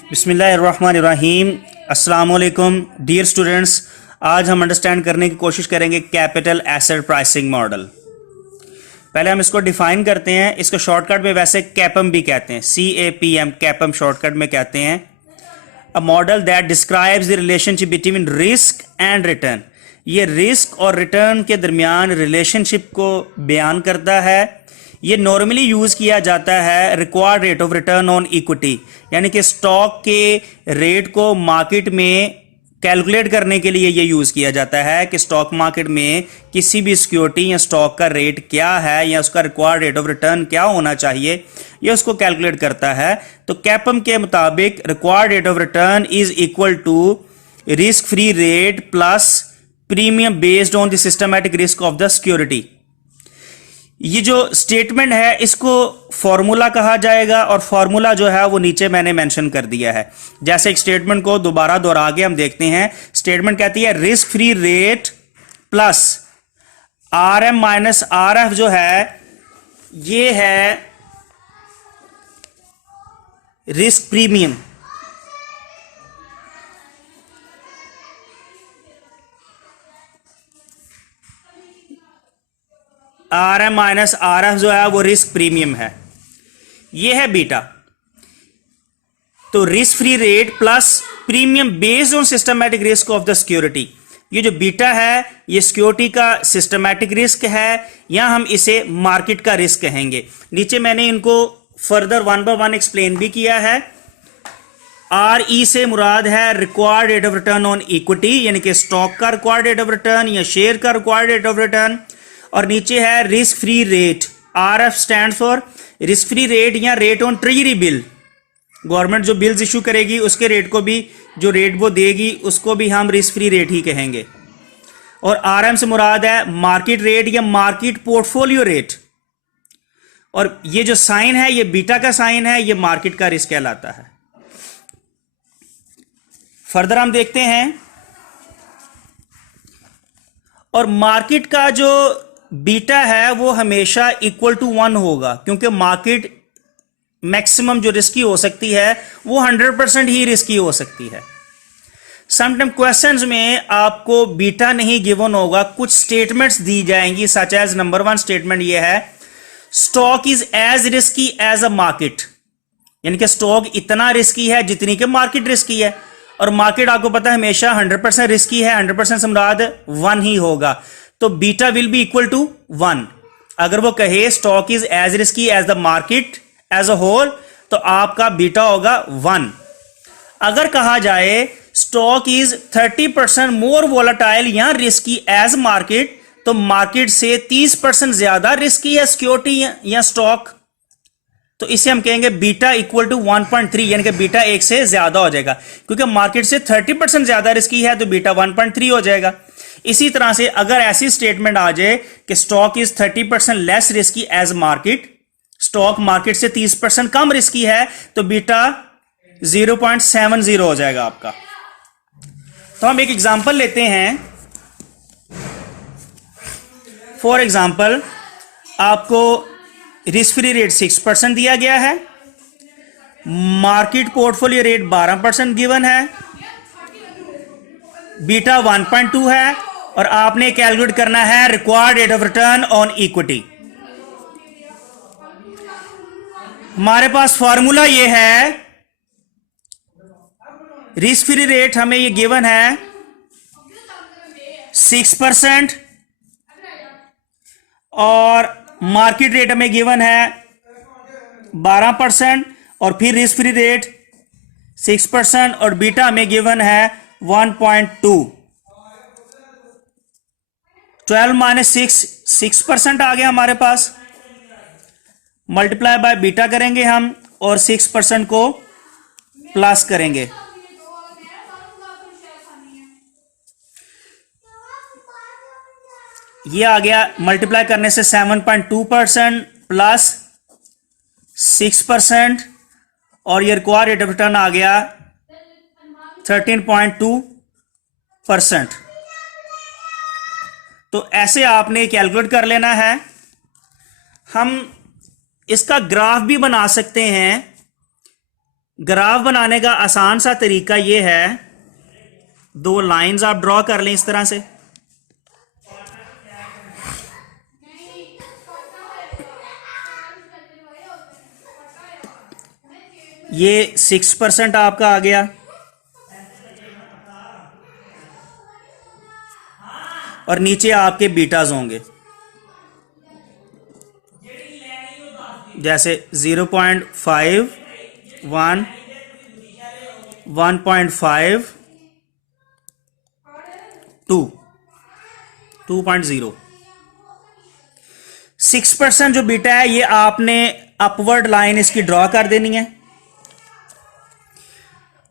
बिस्मिल्लाहिर्रहमानिर्रहीम। अस्सलाम वालेकुम डियर स्टूडेंट्स। आज हम अंडरस्टैंड करने की कोशिश करेंगे कैपिटल एसेट प्राइसिंग मॉडल। पहले हम इसको डिफाइन करते हैं। इसको शॉर्टकट में वैसे कैपम भी कहते हैं, CAPM, कैपम शॉर्टकट में कहते हैं। A model that describes the relationship between risk and return. ये रिस्क और रिटर्न के दरमियान रिलेशनशिप को बयान करता है। ये नॉर्मली यूज किया जाता है required rate of return on equity, यानी कि स्टॉक के रेट को मार्केट में कैलकुलेट करने के लिए ये यूज किया जाता है कि स्टॉक मार्केट में किसी भी सिक्योरिटी या स्टॉक का रेट क्या है या उसका रिक्वायर्ड रेट ऑफ रिटर्न क्या होना चाहिए, ये उसको कैलकुलेट करता है। तो कैपम के मुताबिक required rate of return is equal to risk free rate plus premium based on the systematic risk of the security. ये जो स्टेटमेंट है इसको फॉर्मूला कहा जाएगा और फॉर्मूला जो है वो नीचे मैंने मेंशन कर दिया है। जैसे एक स्टेटमेंट को दोबारा दोहरा के हम देखते हैं। स्टेटमेंट कहती है risk free rate plus RM minus RF जो है ये है risk premium. RM minus RF जो है वो रिस्क प्रीमियम है, ये है बीटा। तो risk free rate plus premium based on systematic risk of the security. ये जो बीटा है ये सिक्योरिटी का सिस्टमैटिक रिस्क है या हम इसे मार्केट का रिस्क कहेंगे। नीचे मैंने इनको further one by one explain भी किया है। RE से मुराद है required rate of return on equity, यानी कि स्टॉक का रिक्वायर्ड रेट ऑफ रिटर्न या शेयर का रिक्वायर्ड रेट ऑफ रिटर्न। और नीचे है risk free rate. RF stand for risk free rate या rate on treasury bill. Government जो बिल्स इशू करेगी उसके रेट को भी, जो रेट वो देगी उसको भी हम रिस्क फ्री रेट ही कहेंगे। और RM से मुराद है मार्केट रेट या मार्केट पोर्टफोलियो रेट। और ये जो साइन है ये बीटा का साइन है, ये मार्केट का रिस्क कहलाता है। फर्दर हम देखते हैं। और मार्केट का जो बीटा है वो हमेशा इक्वल टू 1 होगा, क्योंकि मार्केट मैक्सिमम जो रिस्की हो सकती है वो 100% ही रिस्की हो सकती है। समटाइम क्वेश्चंस में आपको बीटा नहीं गिवन होगा, कुछ स्टेटमेंट्स दी जाएंगी सच एज नंबर 1 स्टेटमेंट ये है stock is as risky as a market, यानी कि स्टॉक इतना रिस्की है जितनी कि मार्केट रिस्की है। और मार्केट आपको पता है हमेशा 100% रिस्की है, 100% से मुराद 1 ही होगा। तो beta will be equal to 1। अगर वो कहे stock is as risky as the market as a whole तो आपका बीटा होगा 1। अगर कहा जाए स्टॉक इज 30% मोर वोलेटाइल या रिस्की एज मार्केट, तो मार्केट से 30% ज्यादा रिस्की है सिक्योरिटी या स्टॉक, तो इसे हम कहेंगे बीटा इक्वल टू 1.3, यानी कि बीटा 1 से ज्यादा हो जाएगा। क्योंकि मार्केट से 30% ज्यादा रिस्की है तो बीटा 1.3 हो जाएगा। इसी तरह से अगर ऐसी स्टेटमेंट आ जाए कि stock is 30% less risky as market, stock market से 30% कम रिस्की है, तो बीटा 0.70 हो जाएगा आपका। तो हम एक एग्जांपल लेते हैं। फॉर एग्जांपल आपको रिस्क फ्री रेट 6% दिया गया है, मार्केट पोर्टफोलियो रेट 12% गिवन है, बीटा 1.2 है और आपने कैलकुलेट करना है required rate of return on equity. हमारे पास फॉर्मूला ये है, रिस्क फ्री रेट हमें ये गिवन है 6% और मार्केट रेट हमें गिवन है 12% और फिर रिस्क फ्री रेट 6% और बीटा हमें गिवन है 1.2। 12 माइनस 6% आ गया हमारे पास, मल्टीप्लाई बाय बीटा करेंगे हम और 6% को प्लस करेंगे। ये आ गया, मल्टीप्लाई करने से 7.2% प्लस 6% और ये रिक्वायर्ड रेट ऑफ रिटर्न आ गया 13.2%। तो ऐसे आपने कैलकुलेट कर लेना है। हम इसका ग्राफ भी बना सकते हैं ग्राफ बनाने का आसान सा तरीका ये है, दो लाइंस आप ड्रॉ कर लें इस तरह से। ये 6% आपका आ गया और नीचे आपके बीटाज होंगे, जैसे 0.5, 1, 1.5, 2, 2.0। 6% जो बीटा है ये आपने अपवर्ड लाइन इसकी ड्रॉ कर देनी है।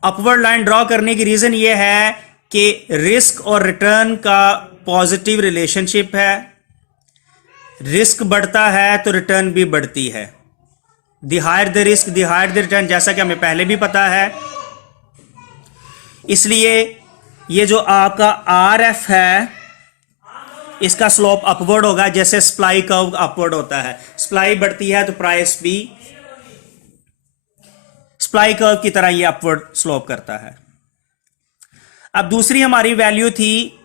अपवर्ड लाइन ड्रॉ करने की रीजन ये है कि रिस्क और रिटर्न का पॉजिटिव रिलेशनशिप है। रिस्क बढ़ता है तो रिटर्न भी बढ़ती है। The higher the risk the higher the return, जैसा कि हमें पहले भी पता है। इसलिए ये जो आपका RF है इसका स्लोप अपवर्ड होगा, जैसे सप्लाई कर्व अपवर्ड होता है। सप्लाई बढ़ती है तो प्राइस भी सप्लाई कर्व की तरह ये अपवर्ड स्लोप करता है। अब दूसरी हमारी वैल्यू थी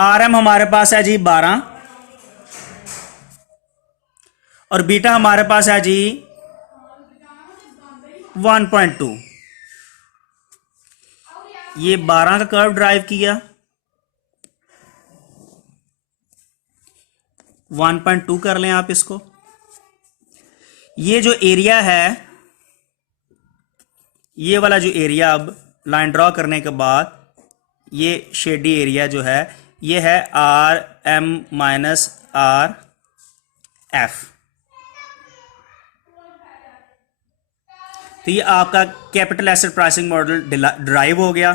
RM, हमारे पास है जी 12 और बीटा हमारे पास है जी 1.2। ये 12 का कर्व ड्राइव किया, 1.2 कर लें आप इसको। ये जो एरिया है, ये वाला जो एरिया अब लाइन ड्रॉ करने के बाद ये शेडी एरिया जो है ये है RM माइनस RF। तो ये आपका capital asset pricing model drive हो गया,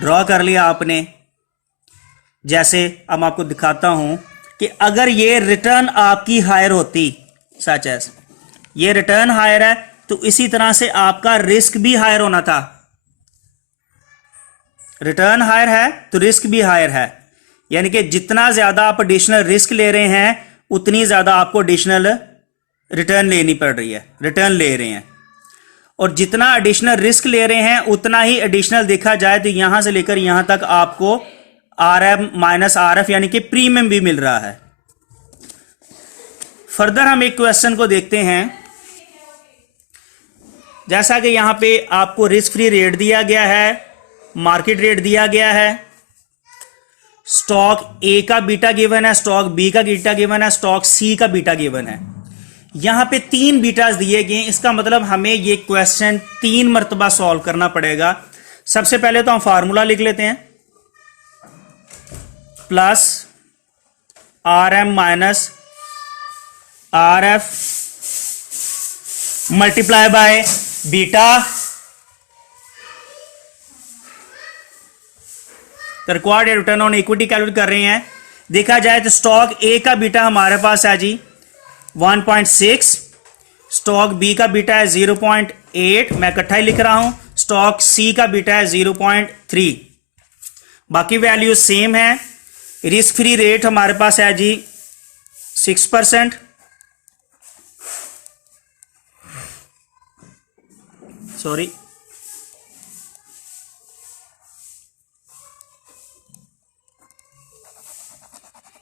ड्रॉ कर लिया आपने। जैसे अब आपको दिखाता हूं कि अगर ये रिटर्न आपकी हायर होती, सच एज ये रिटर्न हायर है तो इसी तरह से आपका रिस्क भी हायर होना था। रिटर्न हायर है तो रिस्क भी हायर है, यानी कि जितना ज्यादा आप एडिशनल रिस्क ले रहे हैं उतनी ज्यादा आपको एडिशनल रिटर्न लेनी पड़ रही है, रिटर्न ले रहे हैं। और जितना एडिशनल रिस्क ले रहे हैं उतना ही एडिशनल देखा जाए तो यहां से लेकर यहां तक आपको RM माइनस RF यानी कि प्रीमियम भी मिल रहा है। फर्दर हम एक क्वेश्चन को देखते हैं। जैसा कि यहां पे आपको रिस्क फ्री रेट दिया गया है, मार्केट रेट दिया गया है, स्टॉक A का बीटा गिवन है, स्टॉक B का बीटा गिवन है, स्टॉक C का बीटा गिवन है। यहां पे 3 बीटास दिए गए। इसका मतलब हमें ये क्वेश्चन 3 मरतबा सॉल्व करना पड़ेगा। सबसे पहले तो हम फार्मूला लिख लेते हैं, plus RM minus RF multiply by beta. तो required return on equity calculate कर रहे हैं। देखा जाए तो स्टॉक A का बीटा हमारे पास है जी 1.6, स्टॉक B का बीटा है 0.8, मैं इकट्ठा ही लिख रहा हूं। स्टॉक C का बीटा है 0.3, बाकी वैल्यू सेम है। रिस्क फ्री रेट हमारे पास है जी 6%, सॉरी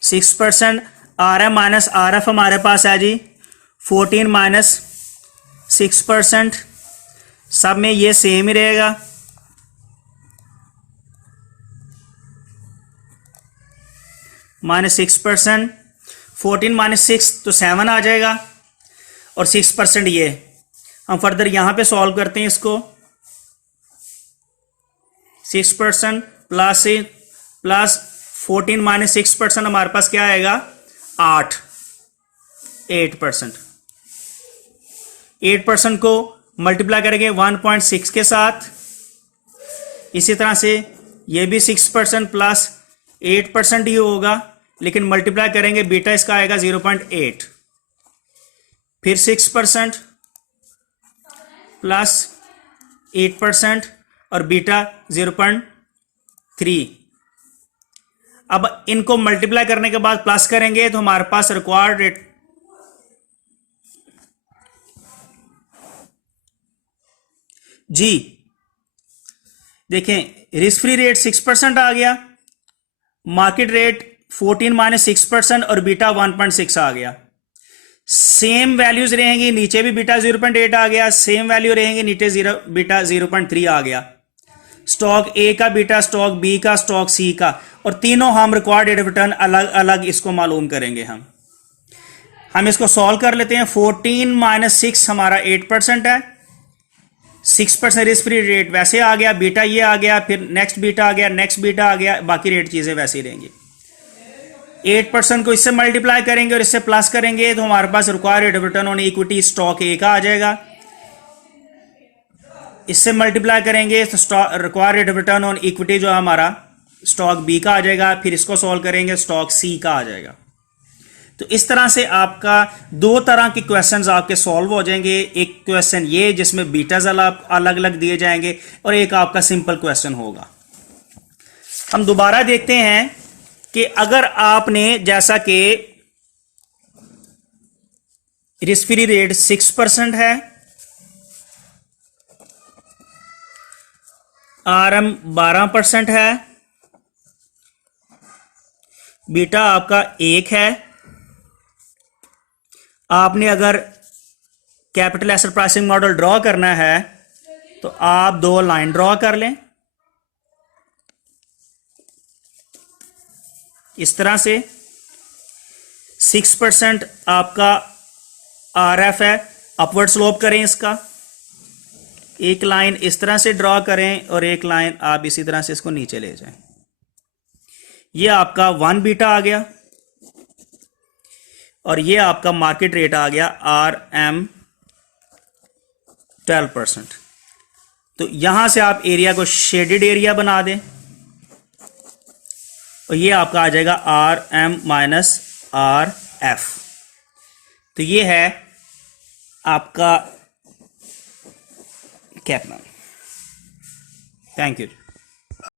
6%। RM माइनस RF हमारे पास है जी 14 माइनस 6%, सब में ये सेम ही रहेगा। -6%, 14 माइनस 6 तो 7 आ जाएगा और 6% ये। हम फर्दर यहां पे सॉल्व करते हैं इसको। 6% प्लस 14 माइनस 6% हमारे पास क्या आएगा 8%। 8% को मल्टीप्लाई करेंगे 1.6 के साथ। इसी तरह से ये भी 6% प्लस 8% ही होगा, लेकिन मल्टीप्लाई करेंगे बीटा इसका आएगा 0.8, फिर 6% प्लस 8% और बीटा 0.3। अब इनको मल्टीप्लाई करने के बाद प्लस करेंगे तो हमारे पास रिक्वायर्ड रेट जी देखें, रिस्क फ्री रेट 6% आ गया, मार्केट रेट 14 माइनस 6% और बीटा 1.6 आ गया। सेम वैल्यूज रहेंगी, नीचे भी बीटा 0.8 आ गया, सेम वैल्यू रहेंगे नीचे बीटा 0.3 आ गया। स्टॉक ए का बीटा, स्टॉक बी का, स्टॉक सी का, और तीनों हम रिक्वायर्ड रेट ऑफ रिटर्न अलग अलग इसको मालूम करेंगे। हम इसको सॉल्व कर लेते हैं। 14 माइनस 6 हमारा 8% है, 6% रिस्क फ्री रेट वैसे आ गया, बीटा ये आ गया, फिर नेक्स्ट बीटा आ गया, नेक्स्ट बीटा आ गया, बाकी रेट चीजें वैसी रहेंगी। 8% को इससे मल्टीप्लाई करेंगे और इससे प्लस करेंगे तो हमारे पास required rate of return on equity stock A का आ जाएगा। इससे मल्टीप्लाई करेंगे तो required rate of return on equity जो हमारा स्टॉक बी का आ जाएगा, फिर इसको सॉल्व करेंगे स्टॉक सी का आ जाएगा। तो इस तरह से आपका दो तरह के क्वेश्चंस आपके सॉल्व हो जाएंगे। एक क्वेश्चन ये जिसमें बीटाज अलग अलग दिए जाएंगे, और एक आपका सिंपल क्वेश्चन होगा। हम दोबारा देखते हैं कि अगर आपने जैसा कि रिस्क फ्री रेट 6% है, आरएम 12% है, बीटा आपका 1 है, आपने अगर capital asset pricing model draw करना है तो आप दो लाइन ड्रॉ कर लें इस तरह से। 6% आपका आरएफ है, अपवर्ड स्लोप करें इसका, एक लाइन इस तरह से ड्रॉ करें और एक लाइन आप इसी तरह से इसको नीचे ले जाएं। ये आपका 1 बीटा आ गया और ये आपका मार्केट रेट आ गया RM 12%। तो यहां से आप एरिया को शेडेड एरिया बना दें और ये आपका आ जाएगा RM माइनस RF। तो ये है आपका कैपना। Thank you.